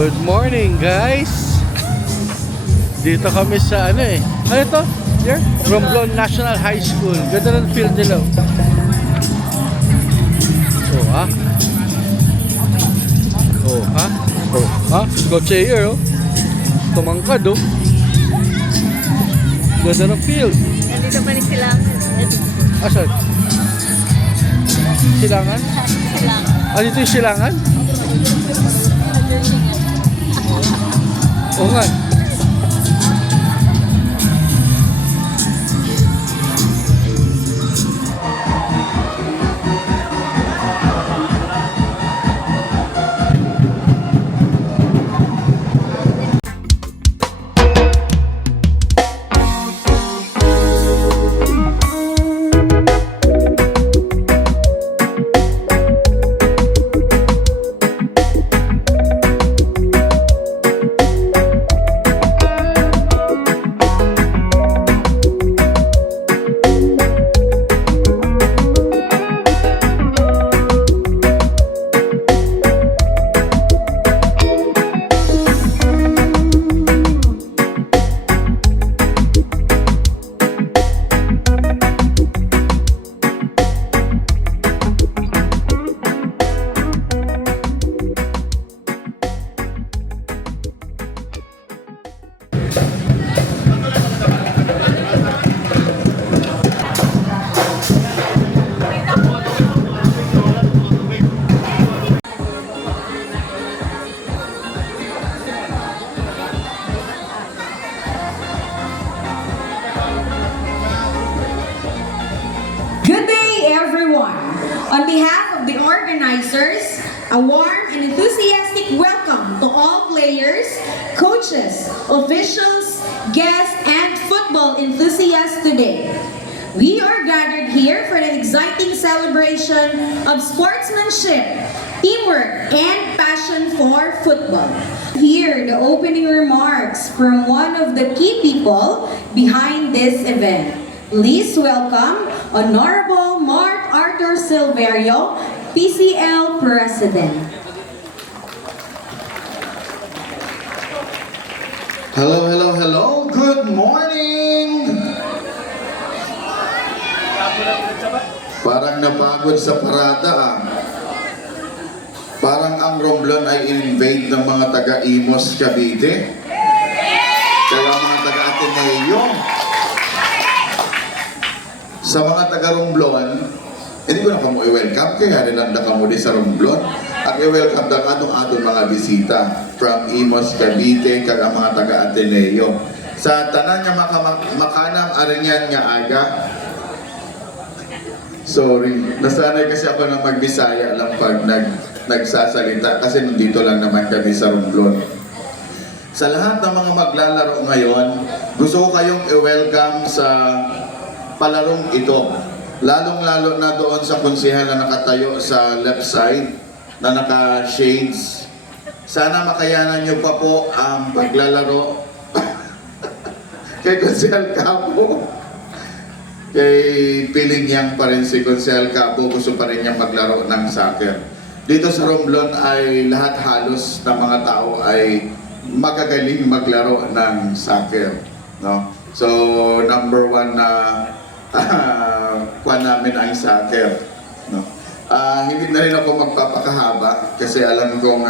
Good morning, guys. Dito kami sa ano eh. Ano ito? Here? Romblon National High School. Ganda ng field nila. Oh, ha? Oh, ha? Oh, ha? Kotse here, oh. Tumangkad, oh. Ganda ng field. Nandito pa rin Silangan. Asan? Silangan? Silangan. Ah, dito yung Silangan? Oo nga. Good day, everyone. On behalf of the organizers, a warm and enthusiastic welcome to all players, coaches, officials, guests, and football enthusiasts today. We are gathered here for an exciting celebration of sportsmanship, teamwork, and passion for football. Here, the opening remarks from one of the key people behind this event. Please welcome Honorable Mark Arthur Silverio, PCL President. Hello, hello, hello. Good morning! Parang napagod sa parada ah. Parang ang Romblon ay in-invade ng mga taga-Imos, Cavite. Kaya mga taga-Ateneo. Sa mga taga-Romblon, hindi ko na kamo i-welcome, kaya nilanda kamo din sa Romblon. At i-welcome na atong mga bisita from Imos, Cavite, kag ang mga taga-Ateneo. Sa tanan nga makanang aranyan nga aga, sorry, nasanay kasi ako na magbisaya lang pag nagsasalita kasi nandito lang naman kami sa Romblon. Sa lahat ng mga maglalaro ngayon, gusto ko kayong i-welcome sa palarong ito. Lalong-lalo na doon sa konsehan na nakatayo sa left side, na naka-shades. Sana makayanan nyo pa po ang paglalaro kay Konsehal Capo. Kay piling niyang pa rin si Konsehal Capo, gusto pa rin niyang maglaro ng soccer. Dito sa Romblon ay lahat halos ng mga tao ay magagaling maglaro ng soccer. No? So, number one na kuha namin ang soccer. No? Hindi na rin ako magpapakahaba kasi alam kong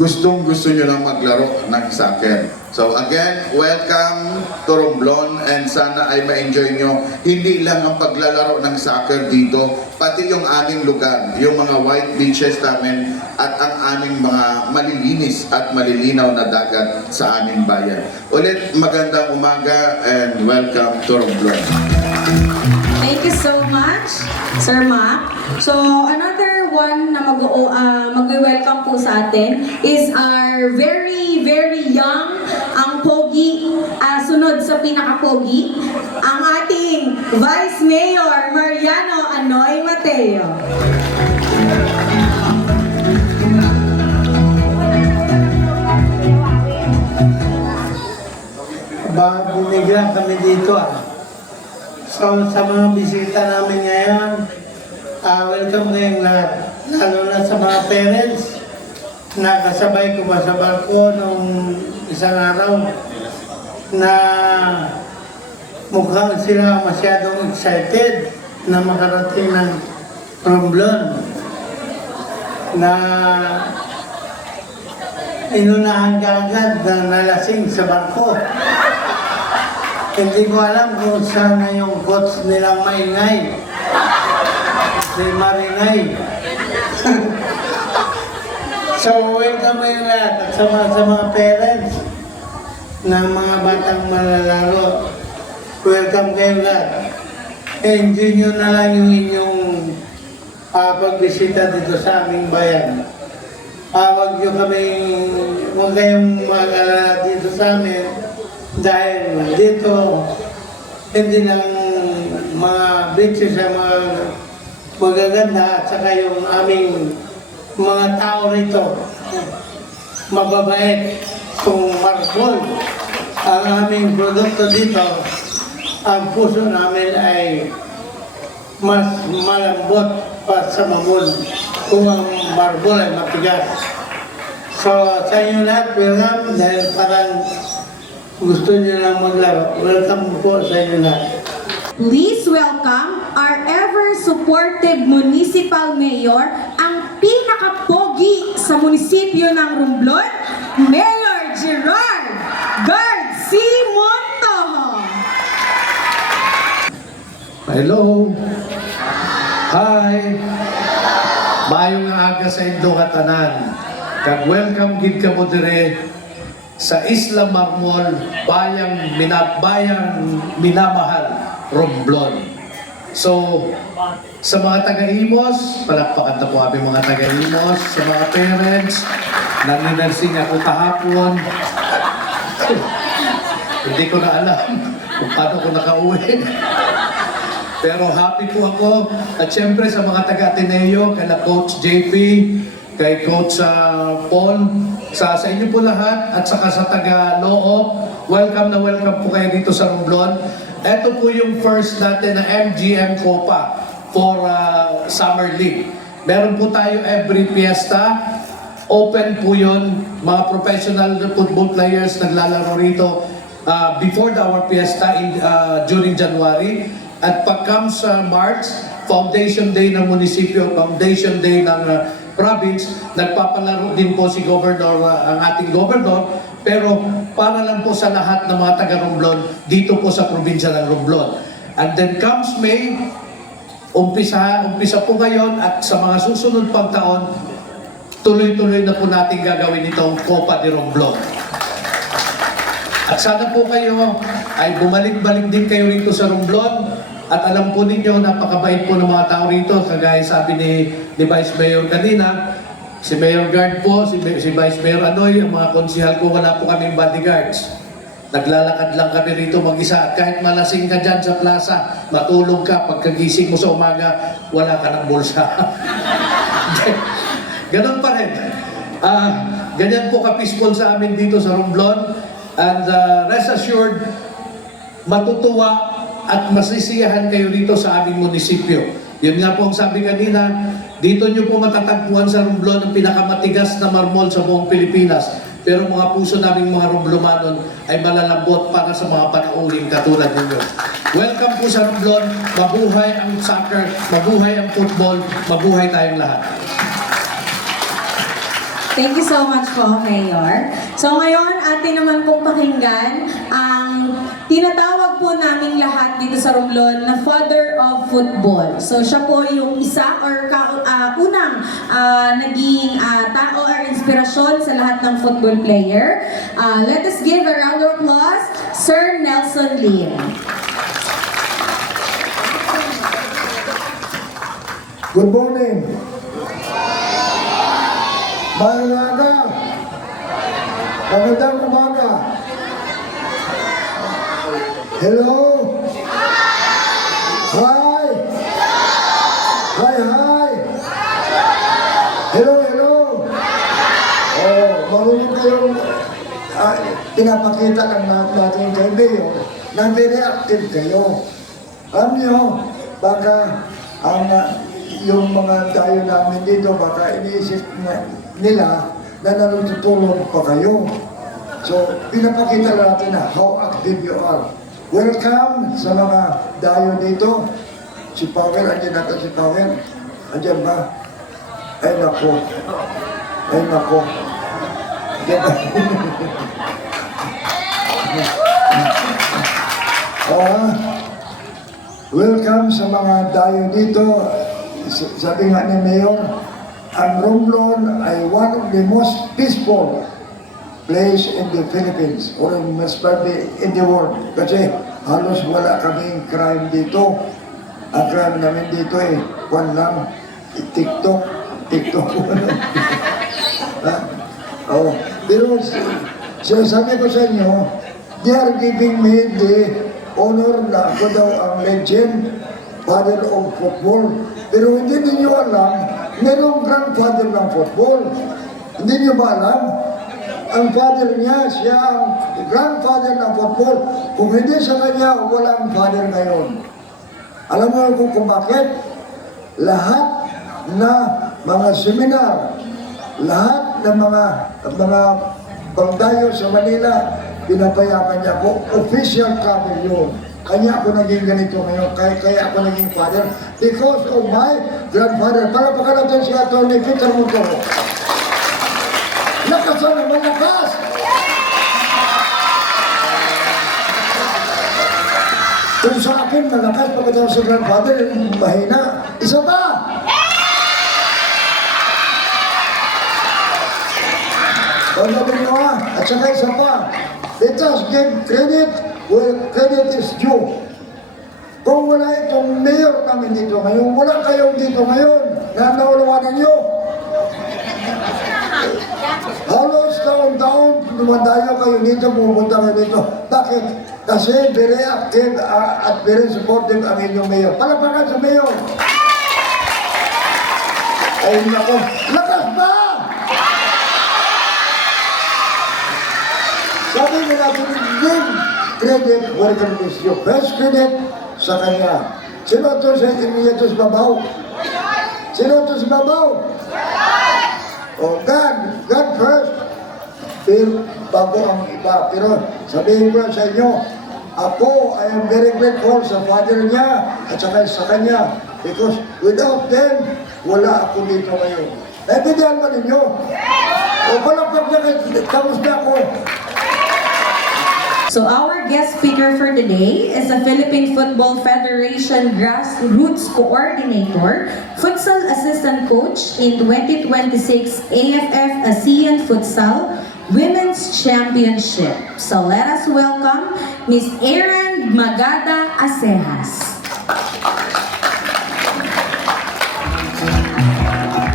gustong-gusto nyo lang maglaro ng soccer. So again, welcome to Romblon and sana ay ma-enjoy nyo hindi lang ang paglalaro ng soccer dito, pati yung aming lugar, yung mga white beaches namin at ang aming mga malilinis at malilinaw na dagat sa aming bayan. Ulit, magandang umaga and welcome to Romblon. Thank you so much, Sir Mac. So, another one na mag-welcome po sa atin is our very, very young, ang pogi, sunod sa pinaka-pogi, ang ating Vice Mayor Mariano Anoy Mateo. Bumigyan kami dito ah. So, sa mga bisita namin ngayon, welcome kayong lahat. Lalo na sa mga parents nakasabay ko ba sa barko nung isang araw na mukhang sila masyadong excited na makarating ng Romblon na inunahan ka agad na nalasing sa barko. Hindi ko alam kung saan na yung coach nilang maingay. Si Marinay. So, welcome kayo lahat at sa mga parents ng mga batang malalaro. Welcome kayo lahat. Enjoy nyo na lang yung inyong pagbisita dito sa aming bayan. Huwag kayong mag-alala dito sa amin dahil dito hindi lang mga beaches sa mga magaganda at saka yung aming mga tao rito mababait kung marble ang aming produkto dito. Ang puso namin ay mas malambot pa sa mamul kung ang marble ay matigas. So sa inyo lahat, welcome dahil parang gusto niyo lang maglaro. Welcome po sa inyo lahat. Please welcome our ever-supportive municipal mayor, ang pinakapogi sa munisipyo ng Romblon, Mayor Gerard Garcimontojo. Hello. Hi. Mayong aga sa inyong katanan. Kag welcome gid kamo dire sa Isla Marmol, bayang minamahal Romblon. So, sa mga taga-Imos, palakpakan na po kami mga taga-Imos, sa mga parents, nanginursing ako kahapon. Hindi ko na alam kung paano ko nakauwi. Pero happy po ako. At syempre sa mga taga-Ateneo, kay Coach JP, kay Coach Paul, sa inyo po lahat, at saka sa taga-Loo, welcome na welcome po kayo dito sa Romblon. Ito po yung first natin na MGM Copa for Summer League. Meron po tayo every fiesta. Open po yun. Mga professional football players naglalaro rito before our fiesta during January. At pag comes March, Foundation Day ng munisipyo, Foundation Day ng province, nagpapalaro din po si Governor, ang ating Governor, pero para lang po sa lahat ng mga taga-Romblon dito po sa probinsya ng Romblon. And then comes May, umpisa po ngayon at sa mga susunod pang taon, tuloy-tuloy na po natin gagawin itong Copa de Romblon. At sana po kayo ay bumalik-balik din kayo rito sa Romblon. At alam po ninyo, napakabait po ng mga tao rito. Kagaya sabi ni Vice Mayor kanina, si Mayor Guard po, si Vice Mayor Anoy, ang mga konsihal ko, wala po kaming bodyguards. Naglalakad lang kami rito mag-isa. At kahit malasing ka dyan sa plaza, matulog ka, pagkagising mo sa umaga, wala ka ng bulsa. Ganon pa rin. Ganyan po ka-peaceful sa amin dito sa Romblon. And rest assured, matutuwa at masisiyahan kayo dito sa aming munisipyo. Yun nga po ang sabi kanina, dito nyo po matatagpuan sa Romblon ang pinakamatigas na marmol sa buong Pilipinas. Pero mga puso naming mga Romblomanon ay malalambot para sa mga panauhin katulad ninyo. Welcome po sa Romblon, mabuhay ang soccer, mabuhay ang football, mabuhay tayong lahat. Thank you so much po, Mayor. So ngayon, atin naman pong pakinggan ang tinatawag po naming lahat dito sa Romblon na Father of Football. So siya po yung isa or unang naging tao or inspirasyon sa lahat ng football player. Let us give a round of applause, Sir Nelson Lim. Good morning. Umaga. Magandang umaga. Hello. Hi. Hi. Hello. Oh, marunong kayong pinapakita kan natin kay Mayor na very active kayo. Alam niyo, baka yung mga tayo namin dito, baka iniisip nila na natutulong pa kayo. So, pinapakita natin na how active you are. Welcome sa mga dayo dito. Si Powell, andyan natin si Powell. Andyan ba? Ay nako. Ay nako. Andyan ba? Welcome sa mga dayo dito. Sabi nga ni Mayor, ang Romblon ay one of the most peaceful place in the Philippines or most probably in the world. Kasi halos wala kaming crime dito. Ang crime namin dito kwan lang, TikTok. Ha? Oh, pero sabi ko sa inyo, they are giving me the honor na ako daw ang legend, father of football. Pero hindi niyo alam, merong grandfather ng football. Hindi niyo ba alam? Ang father niya, siya ang grandfather ng football. Kung hindi sa kanya, walang father ngayon. Alam mo kung bakit? Lahat na mga seminar, lahat ng mga pangdayo sa Manila, pinapayagan niya ako, official travel yun. Kanya ako naging ganito ngayon, kaya ako naging father, because of my grandfather. Palapakan natin si Atty. Peter Montoro. Lakas na naman, lakas! Kung sa akin, malakas pagkatapos sa grandfather, mahina. Isa pa! Pagkabing nyo at saka isa pa, let us give credit where credit is due. Kung wala itong mayor namin dito ngayon, wala kayong dito ngayon, na naulawanan nyo. Halos taon-taon, lumadayo kayo dito, pumunta kayo dito. Bakit? Kasi very active at very supportive ang inyong mayor. Palapakan sa mayor! Ay nako, lakas ba? Sabi nga natin, give credit where credit is due. Best credit sa kanya. Sino ito sa inyo ito sa babaw? Sino ito sa babaw? Oh, God first. Pero bago ang iba. Pero sabihin ko sa inyo, ako, I am very grateful sa father niya at saka sa kanya. Because without them, wala ako dito ngayon. Naintindihan ba ninyo? O palakpak niya, tapos na ako. So our guest speaker for today is the Philippine Football Federation Grassroots Coordinator, Futsal Assistant Coach in 2026 AFF ASEAN Futsal Women's Championship. So let us welcome Ms. Erin Magada Acejas.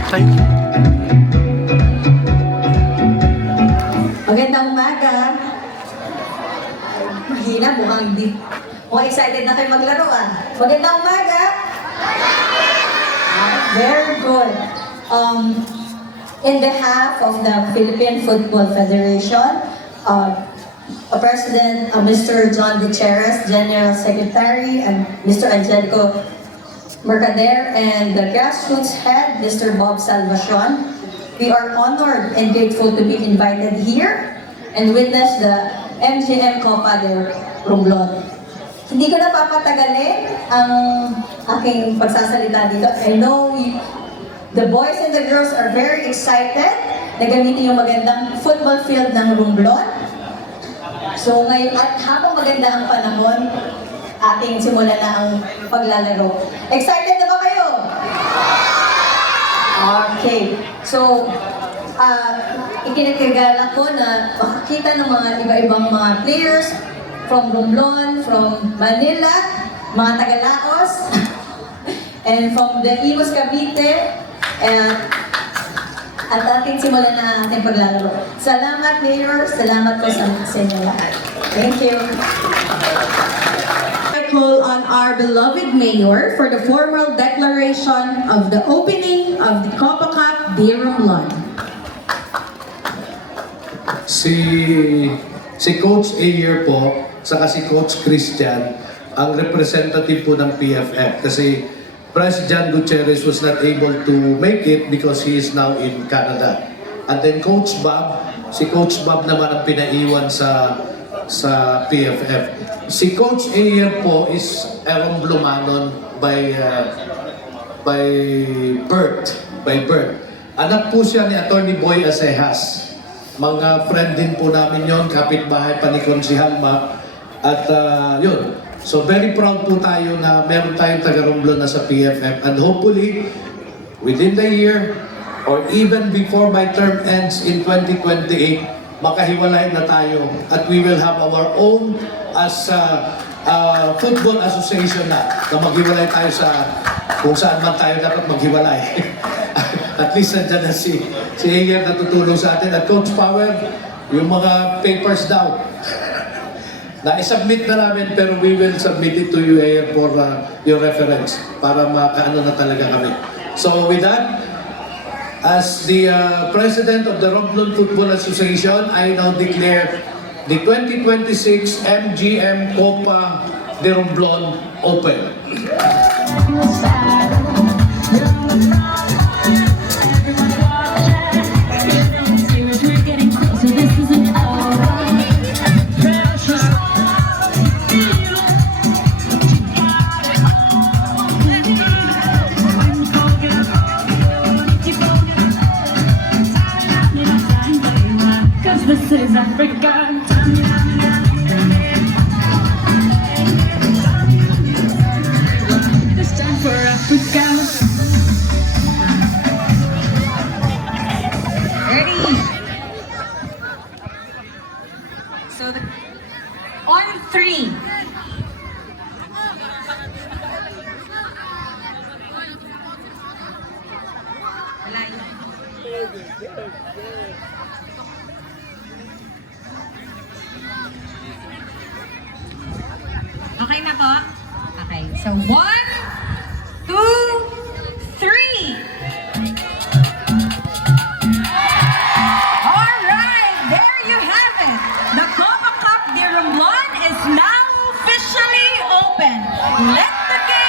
Thank you. Magandang umaga. Mahina, mukhang excited na kayo maglaro Magandang umaga. Very good. In behalf of the Philippine Football Federation, President Mr. John Gutierrez, General Secretary, and Mr. Angelico Mercader, and the grassroots head, Mr. Bob Salvacion, we are honored and grateful to be invited here and witness the MGM Copa de Romblon. Hindi ko na papatagalin ang aking pagsasalita dito. I know the boys and the girls are very excited na gamitin yung magandang football field ng Romblon. So ngayon, at habang maganda ang panahon, ating simulan na ang paglalaro. Excited na ba kayo? Okay. So, ikinagagala ko na makakita ng mga iba-ibang mga players from Romblon, from Manila, mga taga-Laos, and from the Imus Cavite, at ating simulan na ating paglalaro. Salamat, Mayor. Salamat po sa inyo lahat. Thank you. I call on our beloved Mayor for the formal declaration of the opening of the Copa Cup de Romblon. Si Coach Ayer po, saka si Coach Christian, ang representative po ng PFF. Kasi President Gutierrez was not able to make it because he is now in Canada. And then Coach Bob, si Coach Bob naman ang pinaiwan sa PFF. Si Coach Ayer po is a Romblomanon by birth. Anak po siya ni Attorney Boy Acejas. Mga friend din po namin yon, kapitbahay pa ni Konsihal Ma. At yun, so very proud po tayo na meron tayong taga-Romblon na sa PFF. And hopefully, within the year, or even before my term ends in 2028, makahiwalay na tayo. At we will have our own as football association na maghiwalay tayo sa kung saan man tayo dapat maghiwalay. At least nandiyan na si Ayer na tutulong sa atin. At Coach Power, yung mga papers daw, na-submit na namin pero we will submit it to you, Ayer, for your reference para makaano na talaga kami. So with that, as the President of the Romblon Football Association, I now declare the 2026 MGM Copa de Romblon open. This is Africa. This time for Africa. Ready? So, on 3. Okay na po? Okay. So, 1, 2, 3. Alright, there you have it. The Copa Cup de Romblon is now officially open. Let the game